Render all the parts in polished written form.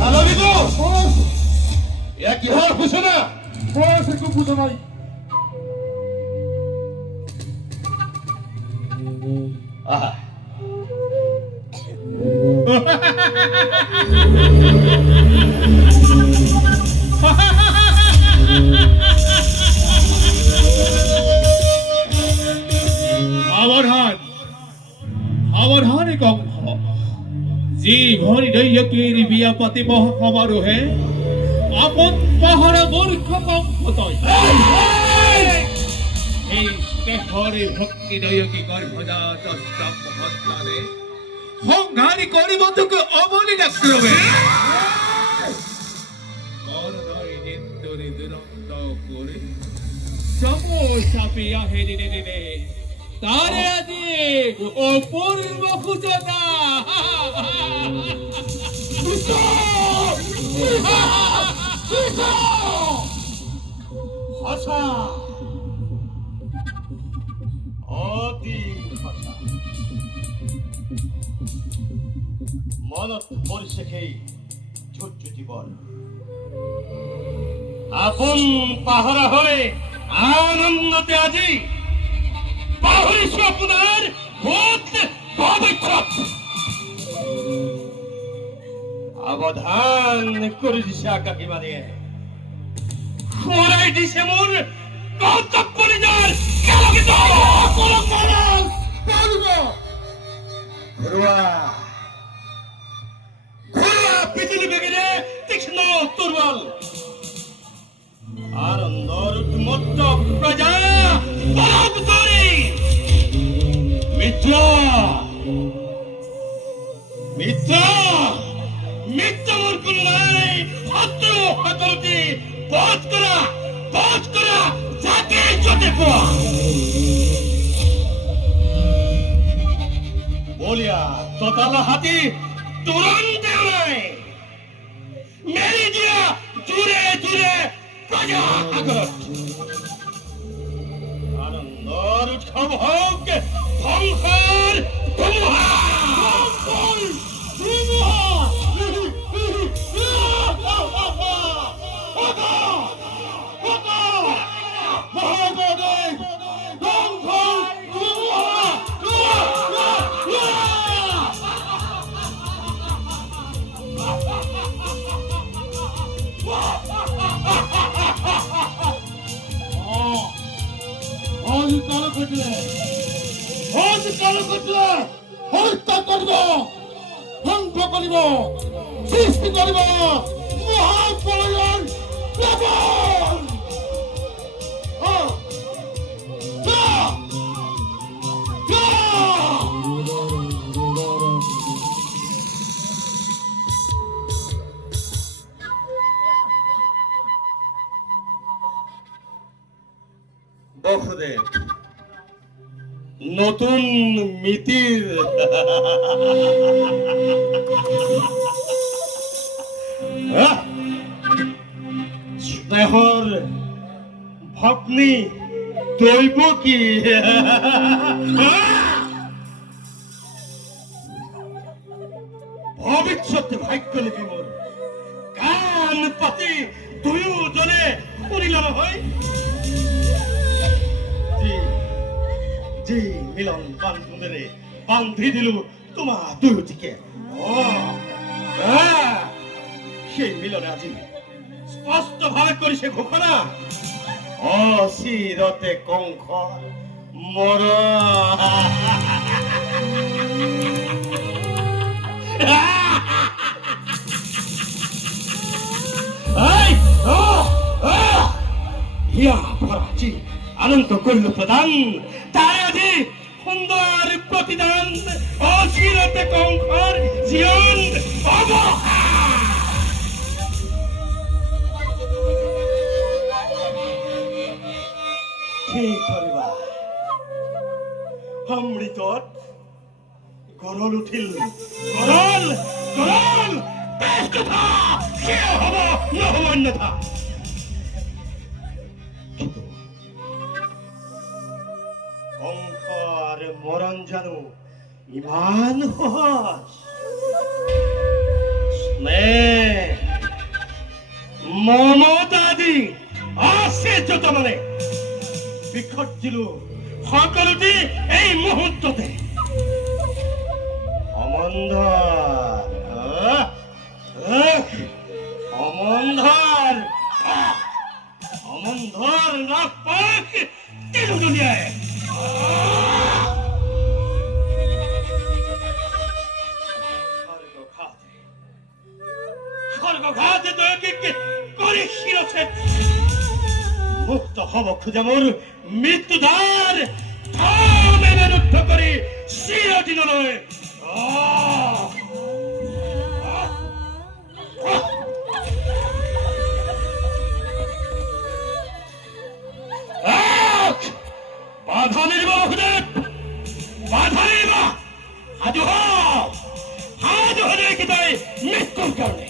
হ্যালো বিদু, এ কি হল বুঝো না? বস একটু বুঝো নাই। আহা আবধানে কঙ্খ জীবন দৈয়কের বিয়া পাতিব সমাৰোহে আপন পাহাৰা মূৰ্খ কঙ্খ তই এই কেশৰে ভক্তি দৈয়কী গৰ্ভজাত মহত্তাৰে সংহাৰী কৰিব তোক অবলি ডাক্ৰমে মৰণই নিন্দৰি দুৰন্ত কৰি চাপি আহে দিনে দিনে তারে আজি অপূর্ব সূচনা ভাষা অতি ভাষা মনত পৰিছে সেই ছোট্ট জীৱন আপন পাহৰা হৈ আনন্দতে আজি পাহৰিছো আপোনাৰ ভূত ভৱিষ্যত আৱধান কৰি দিছে আকাশী মানিয়ে সোঁৱৰাই দিছে মোৰ কৰ্তব্য নিজৰ ঘৰুৱা বিজুলী বেগেৰে তীক্ষ্ণ তৰোৱাল আনন্দৰ উন্মত্ত প্ৰজা মিত্র মিত্র মিত্র মোর কোন নাই শত্রু সকলকে বধ করা যাকে যতে পোৱা বলিয়া ততালা হাতী তুরন্ত নাই মেলি দিয়া জুড়ে জুড়ে প্রজা আগত আনন্দৰ উৎসৱ হওক ধ্বংসৰ ধুমুহা হত্যা কৰিব, ধ্বংস কৰিব, সৃষ্টি কৰিব মহাপ্ৰলয়ৰ প্লাৱন। বহুদেৱ নতুন মিতিৰ স্নেহৰ ভগ্নী দৈৱকী ভৱিষ্যত ভাগ্য লিপি মোৰ কাণ পাতি দুয়োজনে শুনিলা নহয় জি মিলন বান্ধোনেৰে বান্ধি দিলো তোমা দুয়োটিকে সেই মিলনে আজি স্পষ্টভাৱে কৰিছে ঘোষণা অচিৰতে কংস মৰ আনন্দ কৰিলো প্ৰদান তাৰে আজি সুন্দৰ প্ৰতিদান অচিৰতে কংসৰ জীৱন কি কৰিবা অমৃতত গৰল উঠিল গৰল গৰল বেশ কথা কি হব নহব অন্যথা কিন্তু কংস আৰু মৰণ জানো ইমান সহজ? স্নেহ মমতা আদি আছে যত মানে বিসৰ্জিলো সকলোতে এই মুহূৰ্ততে। অমন্ধৰ অমন্ধৰ অমন্ধৰ নাপাক তিলু দুনিয়ায় স্বর্গঘাতে দয়কে করে শিরছে মুক্ত হব খুঁজে মোর মৃত্যুদ্বার থামে রুদ্ধ করে চিরদিন নয়। বাধা নির্বা মহোদয়, বাধা নির্বা হাজু হলে কি তাই মৃত্যুর কারণে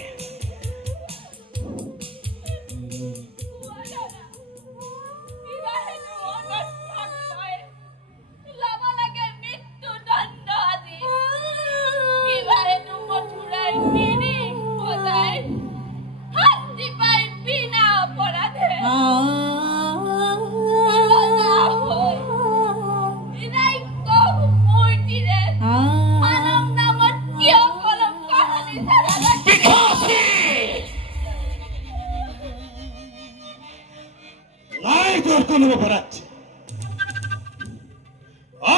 কোনো অপরাধ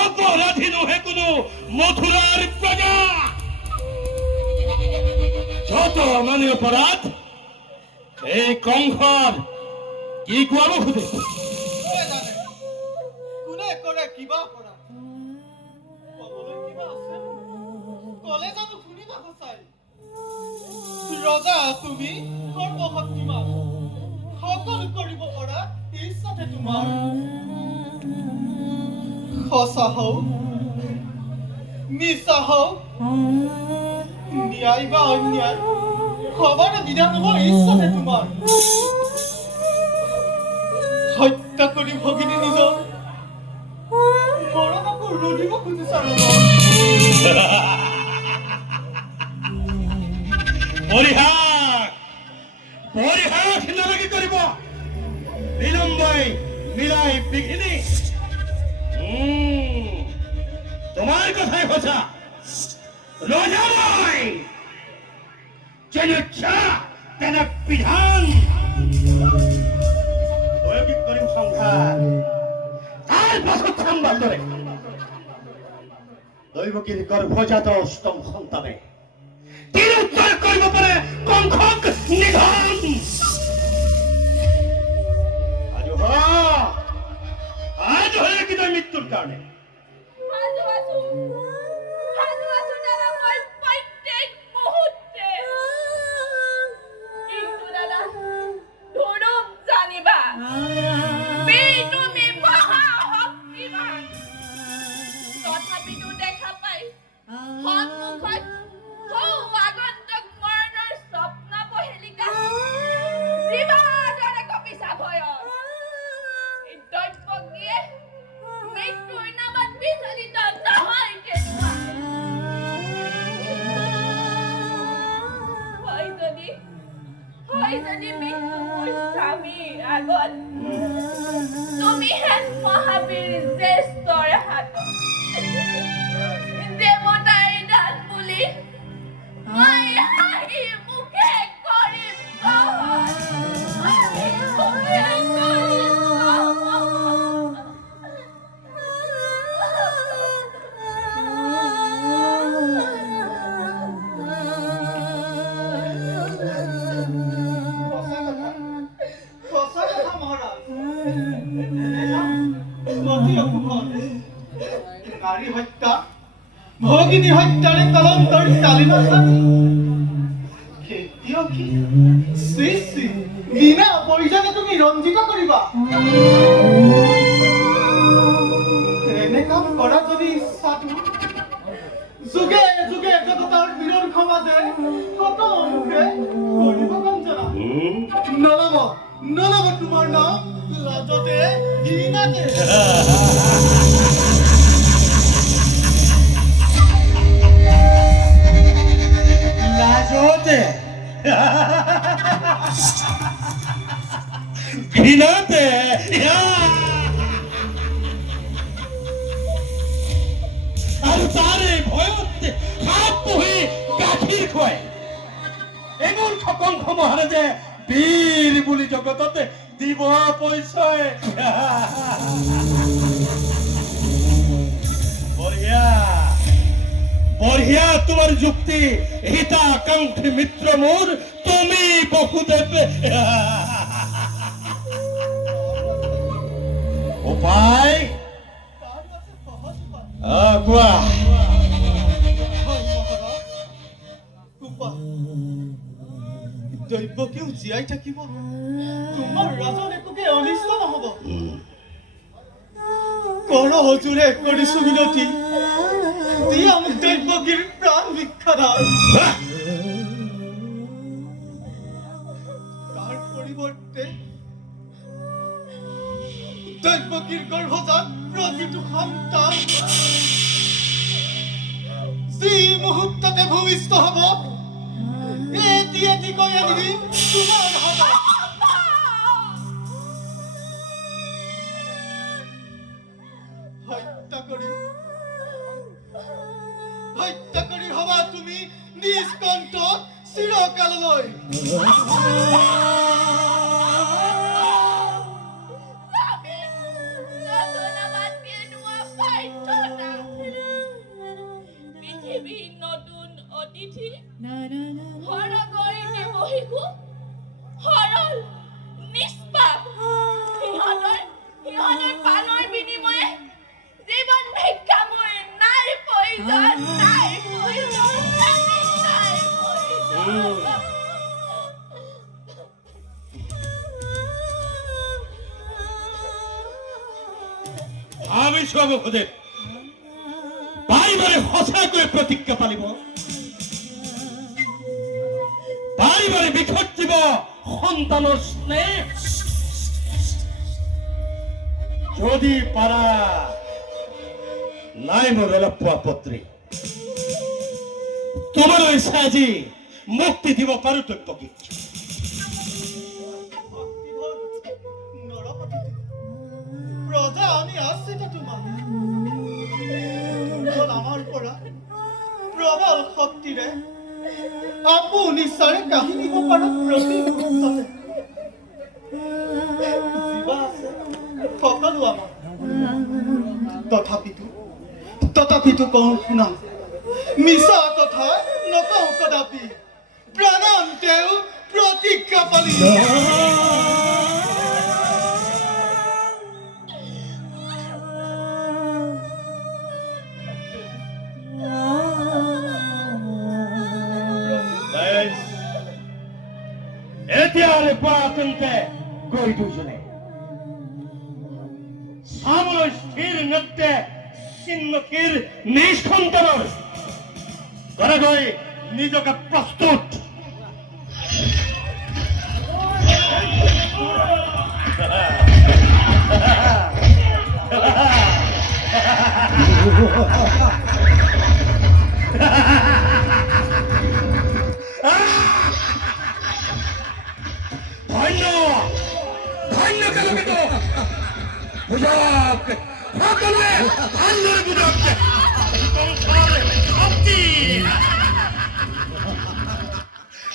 অপরাধী নহে কোনো মথুরার প্রজা। যত মানে অপরাধ এই কংসৰ কি কোৱাব খোজে? কোনে কৰে কিবা কৰা কবলৈ কিবা আছে কলে জানো শুনিবা সঁচাই? ৰজা তুমি সৰ্বশক্তিমান সকলো কৰিব পৰা ইচ্ছাতে তোমাৰ সঁচা হওক মিছা হওক ন্যায় বা অন্যায় খবৰে বিধান হ'ব ইচ্ছাতে তোমাৰ হত্যা কৰি ভগিনী নিজৰ মৰণ আকৌ ৰুধিব খুজিছা পৰিহাস নালাগে কৰিব বিলম্বই মিলাই বিঘিনি। তোমার কথাই সঁচা রজা নয়, যেন ইচ্ছা তেনে বিধান দৈবিক কৰিম সংসাৰ তাৰ পাছত চাম ভালদৰে দৈৱকীৰ গৰ্ভজাত অষ্টম সন্তানে তিৰোত্তৰ কৰিব পাৰে কংসক নিধন। আজ হলে কি তাই মৃত্যুর কারণে তুমি হেন মহাবীর জ্যেষ্ঠৰ হাতত দেৱতাই দান বুলি মই হাঁহি মুখে কৰিম নারী হত্যা ভগিনী হত্যাৰে কলঙ্কৰ চালিনা খেতিয়কী শ্ৰী শ্ৰী বিনা পইচাকে তুমি ৰঞ্জিত কৰিবা এনে কাম কৰা যদি ইচ্ছাটো যুগে যুগে জগতৰ বীৰৰ সমাজে সকলো মুখে কৰিব কাঞ্চনা নলব তোমাৰ নাম লাজতে ঘৃণাতে লাজতে ঘৃণাতে আৰু তাৰে ভয়তে হাত বহি গাখীৰ খুৱাই এমন ঠকন খমহাৰে যে বীর বুলি জগততে দিব পইচয় বঢ়িয়া বঢ়িয়া তোমার যুক্তি হিতাকাঙ্ক্ষী মিত্র মোর তুমি বহুদেব উপায় কোৱা দৈব্যকেও জীয়াই থাকিব তোমাৰ ৰাজন একোকে অনিষ্ট নহব কৰ হজুৰে কৰিছো মিনতি দিয়া মোক দৈব্যকীৰ প্ৰাণ ভিক্ষা দান তাৰ পৰিৱৰ্তে দৈব্যকীৰ গৰ্ভজাত প্ৰতিটো সন্তান যি মুহূৰ্ততে ভূমিষ্ঠ হব এটি এটি করে আনিবি তোমার হাতে হত্যা কৰি হবা তুমি নিজ কণ্ঠ চিৰকাললৈ পৃথিৱীৰ নতুন অতিথি সৰগৰীতে বহিকো সৰল নিষ্পাপ সিহঁতৰ প্ৰাণৰ বিনিময়ে জীৱন ভিক্ষা মোৰ নাই প্ৰয়োজন নাই প্ৰয়োজন নাই প্ৰয়োজন ভাবিছো বহুদেৱ বাৰে সঁচাকৈ প্ৰতিজ্ঞা পালিব বাৰে বিষত দিব সন্তানৰ স্নেহ যদি পাৰা নাই মোৰ অলপ আপত্তি তোমাৰ ইচ্ছা আজি মুক্তি দিব পাৰো দৈব্যকীক ৰজা আমি আশ্ৰিত তোমাৰ আমার পৰা প্রবল শক্তিৰে আপুনি চাৰে কাহিনী পৰা প্ৰতি মুহূৰ্ততে জীৱা আছে সকলো আমাৰ তথাপিতো কওঁ শুনা মিছা কথা নকওঁ কদাপি প্ৰাণান্তেও প্ৰতিজ্ঞা পালি এতিয়াৰে পৰা তেন্তে গৈ দুজনে চাবলৈ স্থিৰ নৃত্যে চিন্মকীৰ নিজ সন্তানৰ ঘৰে গৈ নিজকে প্ৰস্তুত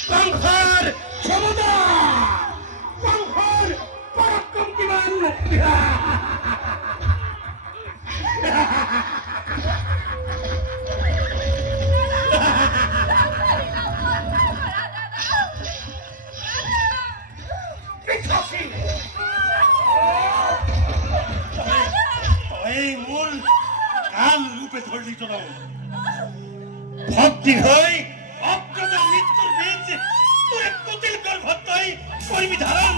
সংসার ক্ষমতা সংসার পরাক্রম কিমান মোৰ কাল ৰূপে ধৰি জনাও ভক্তি হৈ অগ্রত মৃত্যুর বীজ তোর কুটিল গর্ভত্বই করবি ধারণ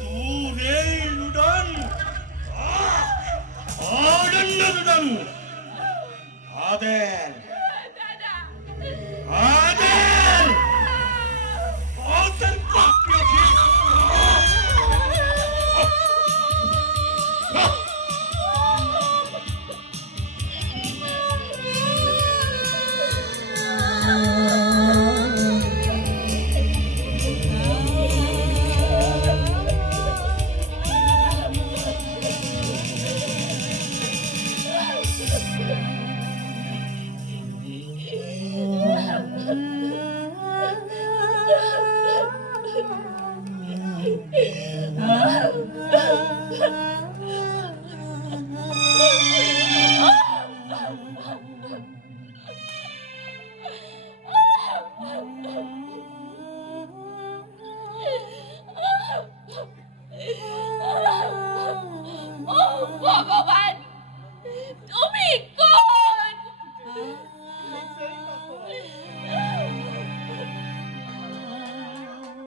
তোর এই রুদন অরণ্য রুদন আদের আদের ওদের পাপি Ah!